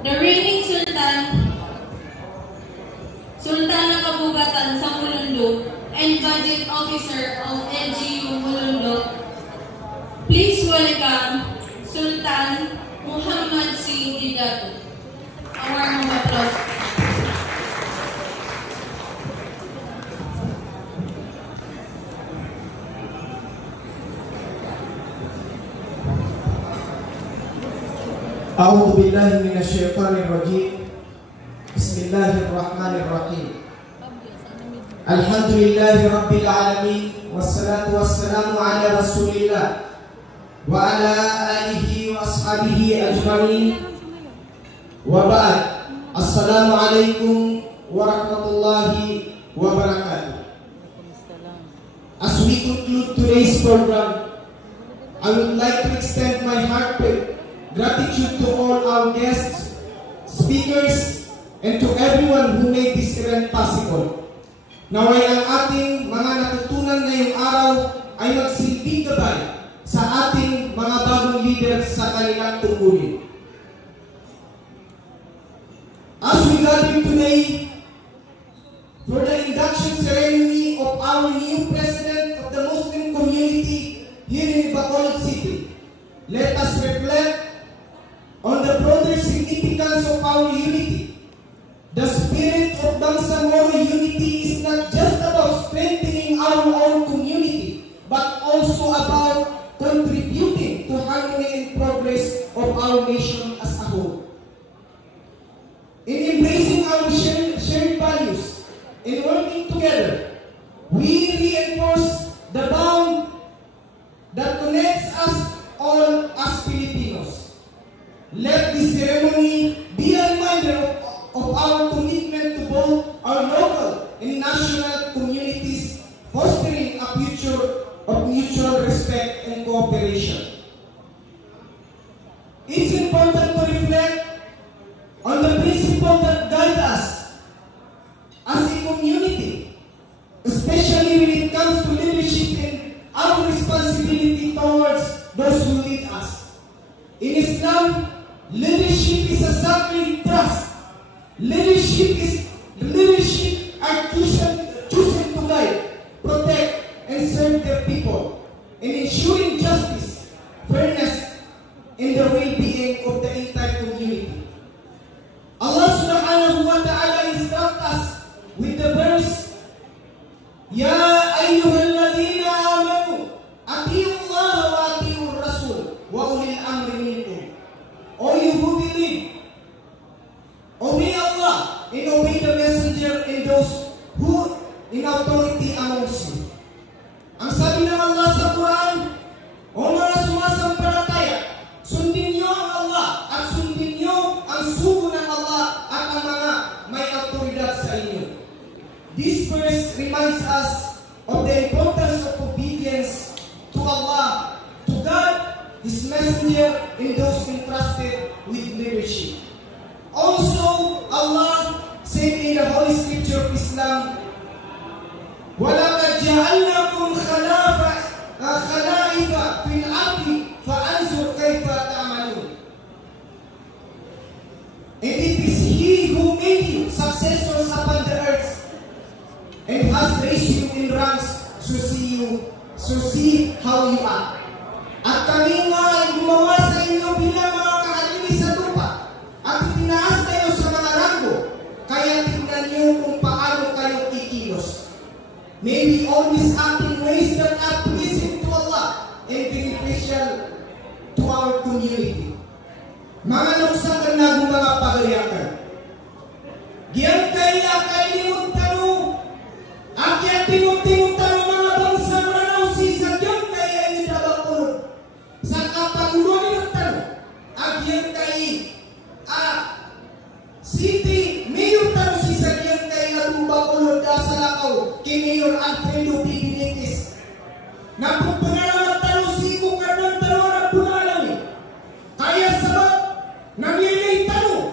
the reigning Sultan ng Kabugatan sa Mulundo, and Budget Officer of LGU Mulundo, please welcome Sultan Muhammad C. Didato. A warm applause. أعوذ بالله من الشيطان الرجيم. بسم الله الرحمن الرحيم. الحمد لله رب العالمين، والصلاة والسلام على رسول الله وعلى آله وأصحابه أجمعين، وبعد. السلام عليكم ورحمة الله وبركاته. As we conclude today's program, I would like to extend my heartfelt gratitude to all our guests, speakers, and to everyone who made this event possible. Naway ang ating mga natutunan ngayong araw ay magsilbing gabay sa ating mga bagong leader sa kanilang tungkulin. As we gather today for the induction ceremony of our new president of the Muslim community here in Bacolod City, let us reflect on the broader significance of our unity. The spirit of Bangsamoro unity is not just about strengthening our own community, but also about contributing to harmony and progress of our nation as a whole. In embracing our shared values and working together, we reinforce the bond that connects us all as Filipinos. Let this ceremony be a reminder of our commitment to both our local and national communities, fostering a future of mutual respect and cooperation. It's important to reflect on the principles that guide us as a community, especially when it comes to leadership and our responsibility towards those who lead us. In Islam, leadership is a sacred trust. Leadership are chosen to guide, protect, and serve their people, and ensuring justice, fairness, and the well-being of the entire community. Allah subhanahu wa ta'ala instructs us with the verse, Ya ayyuhalladhina amanu, ati'u Allah wa ati'u Rasul, wa ulil amri minkum. O you who believe, obey Allah and obey the messenger and those who in authority amongst you. Ang sabi ng Allah sa Quran, o mga sumasampalataya, sundin niyo ang Allah at sundin niyo ang sugo ng Allah at ang mga may autoridad sa inyo. This verse reminds us of the importance of obedience to Allah, to God, His messenger, and those entrusted with leadership. Also, Allah said in the Holy Scripture of Islam, وَلَقَدْ جَعَلْنَاكُمْ خَلَائِفَ فِي الْأَرْضِ فَأَنْظُرْ كَيْفَ تَعْمَلُونَ. And it is He who made you successors upon the earth and has raised you in ranks to see how you are. At kami nga ay gumawa sa inyo bilang mga kahalili sa lupa at itinaas kayo sa mga ranggo, kaya tingnan niyo kung paano kayo kikilos. May we always act in ways that are pleasing to Allah and beneficial to our community. Mga nausakan na mga pagaliakan. Giyan kaya limot tanong, akyat timot-timot tanong mga bangsa maranaw si sa giyan kaya ini dabakulod. Sa kapaguluan ng tanong, akyat kay City Mayor tanong si sa giyan kaya natumbakulod sa lakaw kay Mayor Alfredo P. Benitez. Napupangalaman tanong si Bukadang tanong na punalami. Kaya sabab nangyayay tanong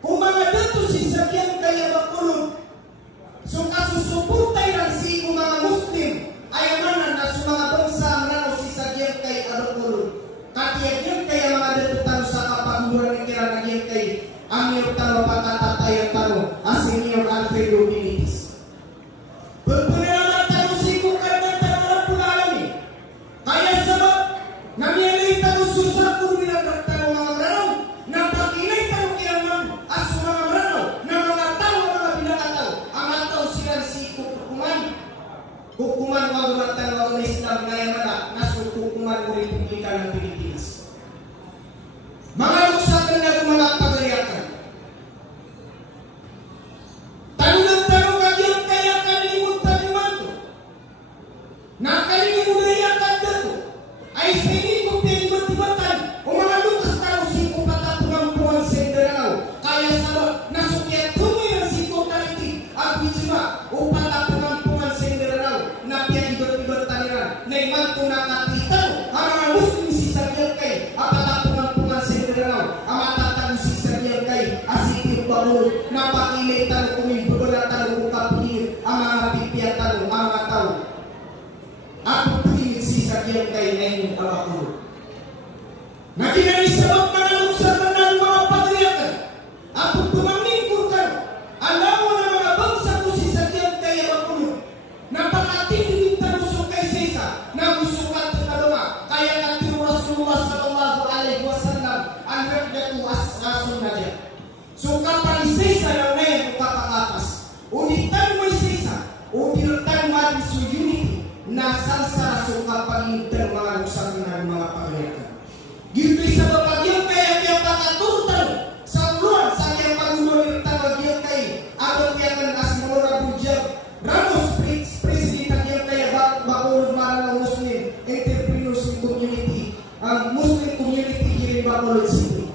kung mga dato si Sakyan kaya bakulod so kasusuportay lang si mga Muslim ay amanan na sa mga bangsa na si Sakyan kaya bakulod. Katiyagyan kaya mga dato tanong sa kapag Amir talo pagkatatayan talo Asinyo Alfredo Benitez. Pagpunalaman talo sikukan ng talo punalami. Kaya sabab namialay talo susah kurmilang talo mga maranaw. Napakinay talo kiyaman as mga maranaw na mga tao mga binakataw. Ang ataw silang sikuk hukuman maguratan ng Islam ngayon na hukuman ng Republika ng Pilipinas. Mga usapan na mga pagriyakan. Tanong-tanong kagyan kaya kalimutan naman to. Nakalimutan dito. Ay sa hindi ko pinibatan o mga lukas tao siko patapunang-punang senderanaw. Kaya sabab nasukyat tunay ng siko taliti at bijima o patapunang-punang senderanaw na pinag-ibat-ibat taniran na imanto na nakitano ang mga Muslim si Sabiel kay apatapunang-punang senderanaw ang matatang si Sabiel kay asipin bawol na pakilay talo kumibubala talo ukapilin ang mga pipiyatan ang mga tao. Ako pilit si Sabiel kay ngayon awakulo. Naginani sabab manalong sa ng mga pagriyakan. Ako tumangingkur ka. Alam mo na mga bangsa ko si Sabiel kay awakulo. Napakatingin tanusok kay Sisa na gusukat sa kalunga. Kaya nagtiro Rasulullah sallallahu alaihi wasallam ang ragdatu as-asun na diya. So kapag Sisa na ngayon kapangatas. Unitan mo Sisa. Unitan mo ang unity na salsa so kapag ng mga usapan ng mga pagriyakan. Gitu sa babagyang kaya pagkatutan sa uluan sa kaya pag-ununin tawagyang kay abang yakan as Mora Bujab Ramos President ang kaya bakulod marang Muslim Entrepreneurs Community ang Muslim Community here in Bacolod City.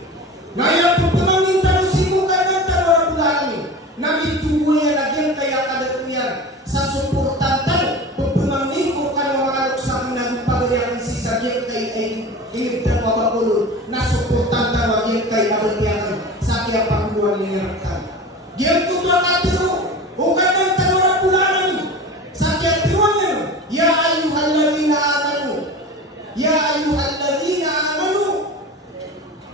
Ngayon po tumangin tanong simukan ng tanong namin na itubuyan nagyang kaya kadatuyan sa suportan tanong po tumangin ko ka ng mga luksakin ng pagriyakan si Sabiel kay ingit ng mga bakulod na suportan tanong yung kay abang sa kaya pagluan niya raktan. Diyan ko makatiro o kanang tanong na pulanan sa kaya tiwan niya ya ayuhalladina amanu ya ayuhalladina amanu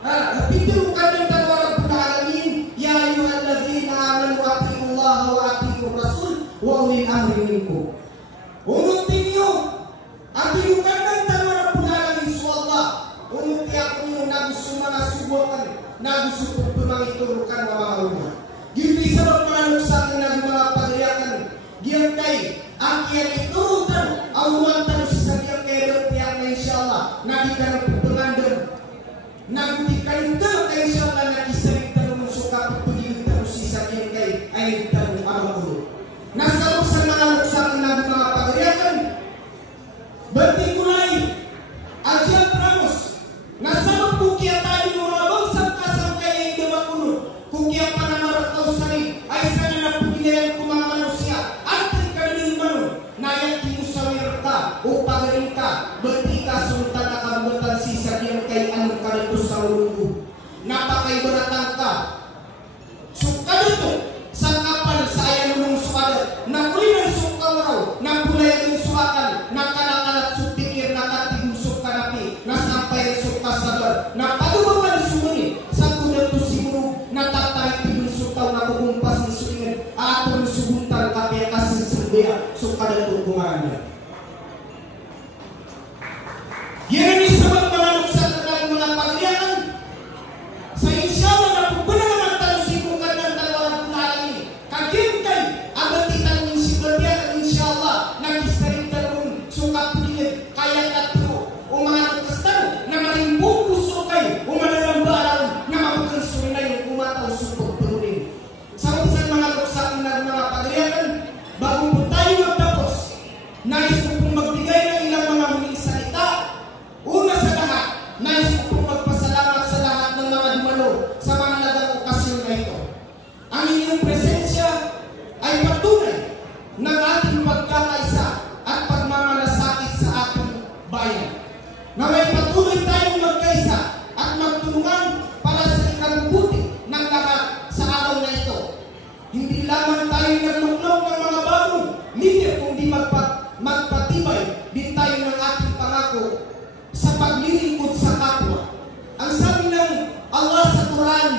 napitiro kanang tanong na pulanan ya ayuhalladina amanu atiullah wa atiur rasul wa ulil amri minkum. Unutin niyo ang tinukan ng tanong na pulanan sa Allah. Unuti ako niyo na gusto manasubukan na gusto kong tumangiturukan mga ulama. Gindi sa pagmanong sa akin ng mga pagriyakan. Giyang kay ang iyang iturutan ang uwan tanong sa sabiyang kay Bertiyak na insyaAllah na di ka na putungandan. Nang di ka ito kay insyaAllah na isarik tanong ng suka pagpagiyong tanong si sabiyang kay ay tanong ang ulo. Nasa sa mga sa akin ng mga pagriyakan. Berti kulay Ajab Ramos nasa magpukya tayo mga bangsang kasang kaya yung dawakulo kukya pa na marataw sa rin ay sana na pumilihan ko mga manusia at kanilang manu na yan kinusawir ka o pagaling ka berti ka sultan na kabugatan si Sabiel kay anong kanito sa ulungo napakaibaratan ka sukadito sa kapal sa ayan ng sukadat na kulinan sukawaraw na pulayan ng sukakan na kanakalat supikir na katigusok kanapi na sampay suka sabar na pagubawan sumuni sa kudat to siguro na tatay tinusukaw na kumumpas ng sulingan at subuntal kapya kasi sumbiya sukadat to kumanya. Yan ang sabab mananong sa mga pagriyakan sa insyaAllah na pupunang ang talusikungan ng dalawang pulalami kagim kay abatitan ng sibarbiyan ang insyaAllah nag-istarin dalawang sukapulingin kaya katro o mga nagkastano na maring pupuso kay o manalambaraw na mabukanso na yung umataw supog penurin. Sa usan mga luksakin ng mga pagriyakan bago po tayo magtapos nais ko pong magbigay ng ilang mga huling salita. Una sa lahat, nais ko pong magpasalamat sa lahat ng mga dumalo sa mga nagang okasyon na ito. Ang inyong presensya ay patunay ng ating pagkakaisa at pagmamalasakit sa ating bayan. Na may patuloy tayong magkaisa at magtulungan para sa ikabubuti ng lahat sa araw na ito. Hindi lamang tayo nagluklog ng mga bagong leader kundi magpatibay din tayo ng ating pangako sa paglilingkod sa kapwa. Ang sabi ng Allah sa Quran,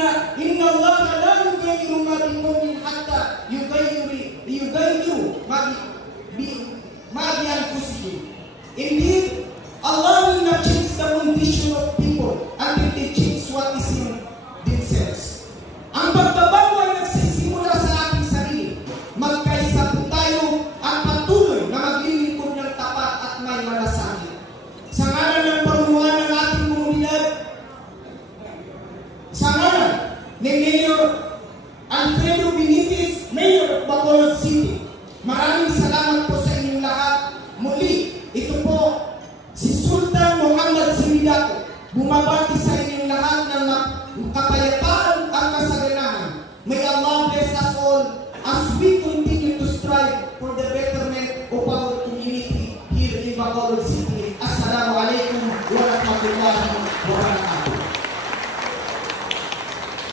na inna Allah la yughayyiru ma biqawmin hatta yughayyiru ma bi anfusihim. Indeed, Allah will not change the condition of people until they change what is in themselves. Ang pagbabago ay nagsisimula sa ating sarili. Magkaisa po tayo at patuloy na maglilingkod ng tapat at may malasakit. Sa ngalan ng pamunuan ng ating komunidad, sa ngalan ni Mayor Alfredo Benitez, Mayor of Bacolod City, maraming salamat po sa inyong lahat. Muli, ito po si Sultan Muhammad Simidaco, bumabati sa inyong lahat ng kapayapaan at kasaganahan. May Allah bless us all as we continue to strive for the betterment of our community here in Bacolod City. Assalamualaikum warahmatullahi wabarakatuh.